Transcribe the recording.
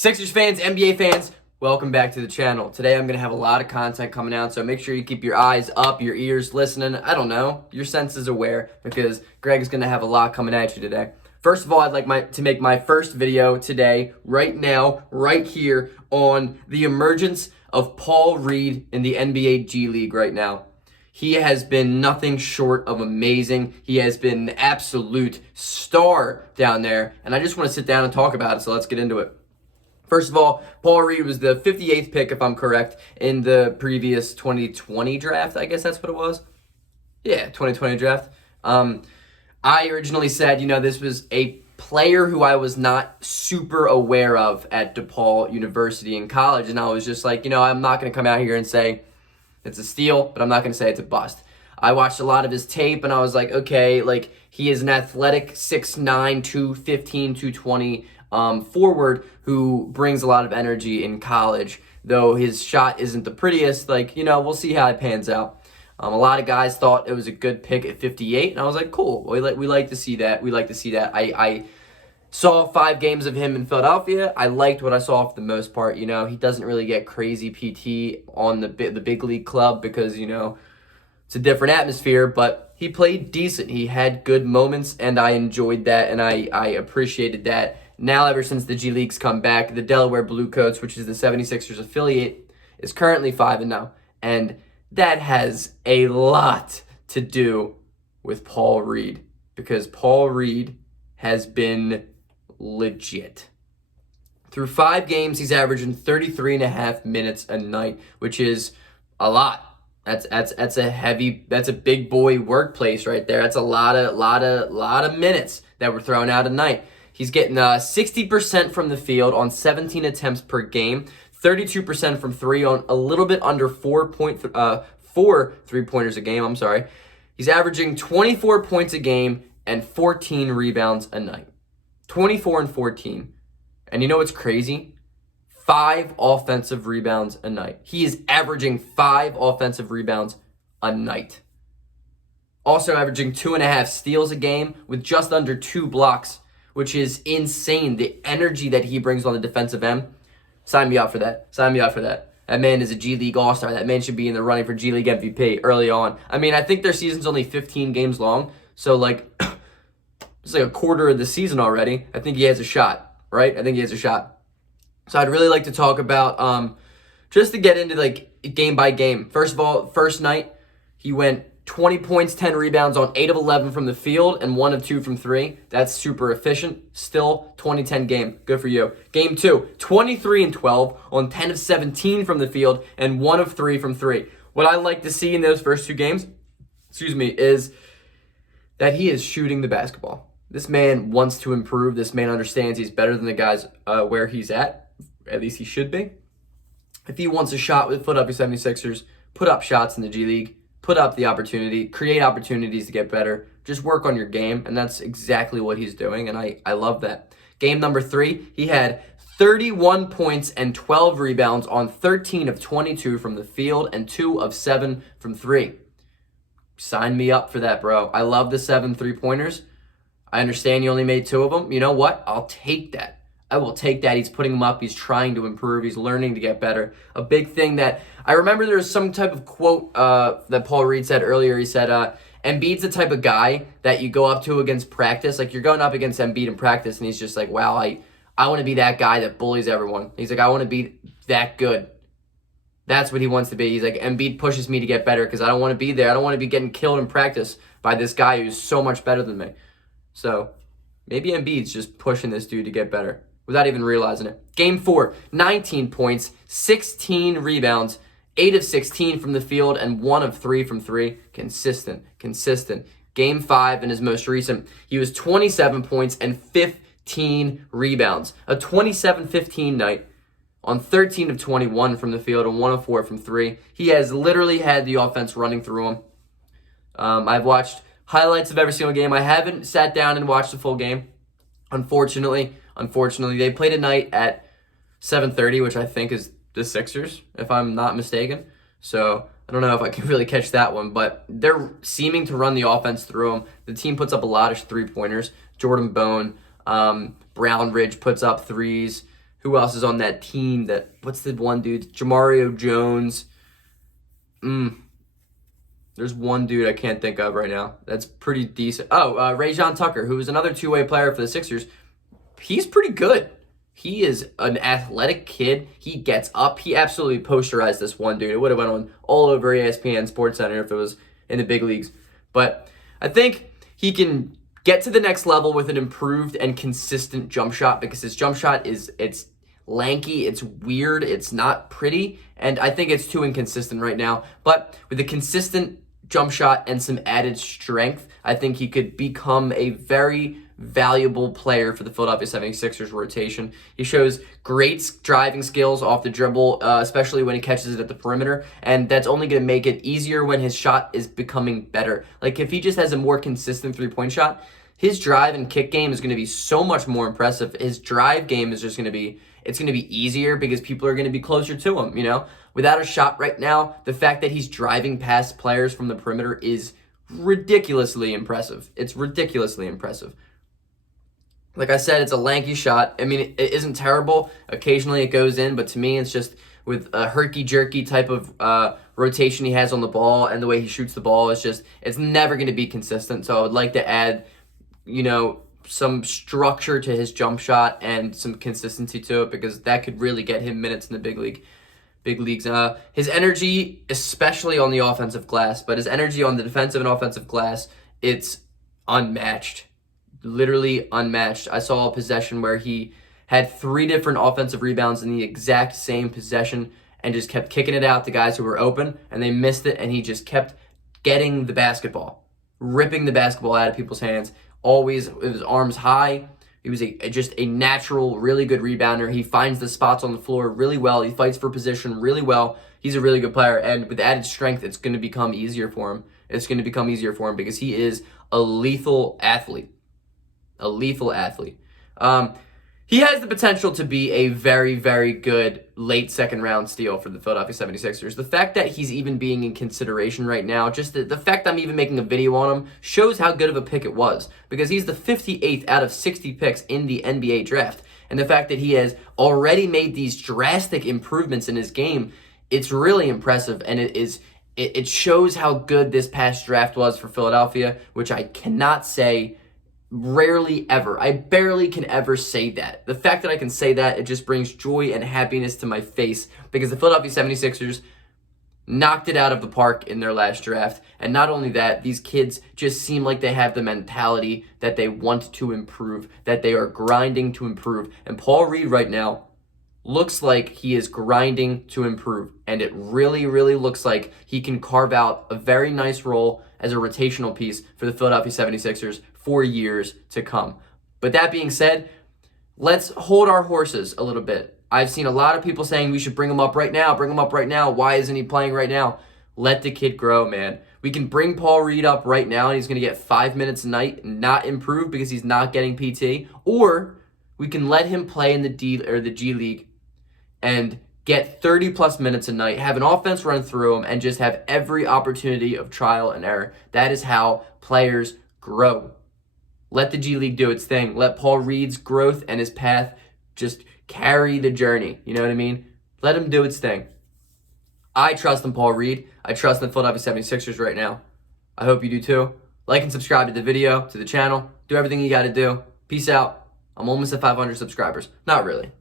Sixers fans, NBA fans, welcome back to the channel. Today I'm going to have a lot of content coming out, so make sure you keep your eyes up, your ears listening, I don't know, your senses aware, because Greg is going to have a lot coming at you today. First of all, I'd like to make my first video today, right now, right here, on the emergence of Paul Reed in the NBA G League right now. He has been nothing short of amazing. He has been an absolute star down there, and I just want to sit down and talk about it, so let's get into it. First of all, Paul Reed was the 58th pick, if I'm correct, in the previous 2020 draft. I guess that's what it was. Yeah, 2020 draft. I originally said, this was a player who I was not super aware of at DePaul University in college. And I was just like, I'm not going to come out here and say it's a steal, but I'm not going to say it's a bust. I watched a lot of his tape, and I was like, okay, he is an athletic 6'9", 215, 220 forward who brings a lot of energy in college. Though his shot isn't the prettiest, we'll see how it pans out. A lot of guys thought it was a good pick at 58, and I was like, cool. We like to see that. We like to see that. I saw 5 games of him in Philadelphia. I liked what I saw for the most part. He doesn't really get crazy PT on the big league club because, it's a different atmosphere, but he played decent. He had good moments, and I enjoyed that, and I appreciated that. Now, ever since the G League's come back, the Delaware Bluecoats, which is the 76ers affiliate, is currently 5-0, and that has a lot to do with Paul Reed, because Paul Reed has been legit. Through 5 games, he's averaging 33.5 minutes a night, which is a lot. That's a big boy workplace right there. That's a lot of minutes that were thrown out a night. He's getting 60% from the field on 17 attempts per game, 32% from 3 on a little bit under 4 3-pointers a game. He's averaging 24 points a game and 14 rebounds a night. 24 and 14. And you know what's crazy? 5 offensive rebounds a night. He is averaging 5 offensive rebounds a night. Also averaging 2.5 steals a game with just under 2 blocks, which is insane. The energy that he brings on the defensive end. Sign me up for that. That man is a G League All-Star. That man should be in the running for G League MVP early on. I think their season's only 15 games long, so it's like a quarter of the season already. I think he has a shot, right? So I'd really like to talk about, just to get into game by game. First of all, first night, he went 20 points, 10 rebounds on 8 of 11 from the field and 1 of 2 from 3. That's super efficient. Still 20-10 game. Good for you. Game 2, 23 and 12 on 10 of 17 from the field and 1 of 3 from 3. What I like to see in those first 2 games, is that he is shooting the basketball. This man wants to improve. This man understands he's better than the guys where he's at. At least he should be. If he wants a shot with foot up your 76ers, put up shots in the G League. Put up the opportunity, create opportunities to get better, just work on your game, and that's exactly what he's doing, and I love that. Game number 3, he had 31 points and 12 rebounds on 13 of 22 from the field and 2 of 7 from 3. Sign me up for that, bro. I love the 7 3-pointers. I understand you only made 2 of them. You know what? I'll take that. I will take that. He's putting them up. He's trying to improve. He's learning to get better. A big thing that I remember, there was some type of quote that Paul Reed said earlier. He said, Embiid's the type of guy that you go up to against practice. You're going up against Embiid in practice, and he's just like, wow, I want to be that guy that bullies everyone. He's like, I want to be that good. That's what he wants to be. He's like, Embiid pushes me to get better because I don't want to be there. I don't want to be getting killed in practice by this guy who's so much better than me. So maybe Embiid's just pushing this dude to get better without even realizing it. Game 4, 19 points, 16 rebounds, 8 of 16 from the field, and 1 of 3 from 3. Consistent. Game 5, in his most recent, he was 27 points and 15 rebounds. A 27-15 night on 13 of 21 from the field and 1 of 4 from 3. He has literally had the offense running through him. I've watched highlights of every single game. I haven't sat down and watched the full game, unfortunately. They played tonight at 7:30, which I think is the Sixers, if I'm not mistaken. So I don't know if I can really catch that one, but they're seeming to run the offense through them. The team puts up a lot of 3-pointers. Jordan Bone, Brown Ridge puts up threes. Who else is on that team? What's the one dude? Jamario Jones. There's one dude I can't think of right now. That's pretty decent. Oh, Rajon Tucker, who is another two-way player for the Sixers. He's pretty good. He is an athletic kid. He gets up. He absolutely posterized this one dude. It would have went on all over ESPN SportsCenter if it was in the big leagues. But I think he can get to the next level with an improved and consistent jump shot, because his jump shot it's lanky, it's weird, it's not pretty, and I think it's too inconsistent right now. But with a consistent jump shot and some added strength, I think he could become a very valuable player for the Philadelphia 76ers rotation. He shows great driving skills off the dribble, especially when he catches it at the perimeter, and that's only going to make it easier when his shot is becoming better. Like, if he just has a more consistent three-point shot, his drive and kick game is going to be so much more impressive. His drive game is just going to be, it's going to be easier because people are going to be closer to him, you know? Without a shot right now, the fact that he's driving past players from the perimeter is ridiculously impressive. It's ridiculously impressive. Like I said, it's a lanky shot. I mean, it isn't terrible. Occasionally it goes in, but to me, it's just with a herky-jerky type of rotation he has on the ball and the way he shoots the ball, it's never going to be consistent. So I would like to add, you know, some structure to his jump shot and some consistency to it, because that could really get him minutes in the big leagues. His energy, especially on the offensive glass, but his energy on the defensive and offensive glass, it's unmatched. Literally unmatched. I saw a possession where he had 3 different offensive rebounds in the exact same possession and just kept kicking it out to guys who were open, and they missed it, and he just kept getting the basketball, ripping the basketball out of people's hands, always with his arms high. He was just a natural, really good rebounder. He finds the spots on the floor really well. He fights for position really well. He's a really good player, and with added strength, it's going to become easier for him. It's going to become easier for him because he is a lethal athlete. A lethal athlete. He has the potential to be a very, very good late second round steal for the Philadelphia 76ers. The fact that he's even being in consideration right now, just the fact I'm even making a video on him, shows how good of a pick it was, because he's the 58th out of 60 picks in the NBA draft. And the fact that he has already made these drastic improvements in his game, it's really impressive, and it shows how good this past draft was for Philadelphia, which I cannot say rarely ever. I barely can ever say that. The fact that I can say that, it just brings joy and happiness to my face, because the Philadelphia 76ers knocked it out of the park in their last draft. And not only that, these kids just seem like they have the mentality that they want to improve, that they are grinding to improve. And Paul Reed right now looks like he is grinding to improve. And it really, really looks like he can carve out a very nice role as a rotational piece for the Philadelphia 76ers for years to come. But that being said, let's hold our horses a little bit. I've seen a lot of people saying we should bring him up right now, bring him up right now. Why isn't he playing right now? Let the kid grow, man. We can bring Paul Reed up right now, and he's going to get 5 minutes a night and not improve because he's not getting PT. Or we can let him play in the G League and get 30-plus minutes a night, have an offense run through him, and just have every opportunity of trial and error. That is how players grow. Let the G League do its thing. Let Paul Reed's growth and his path just carry the journey. You know what I mean? Let him do its thing. I trust in Paul Reed. I trust in the Philadelphia 76ers right now. I hope you do too. Like and subscribe to the video, to the channel. Do everything you got to do. Peace out. I'm almost at 500 subscribers. Not really.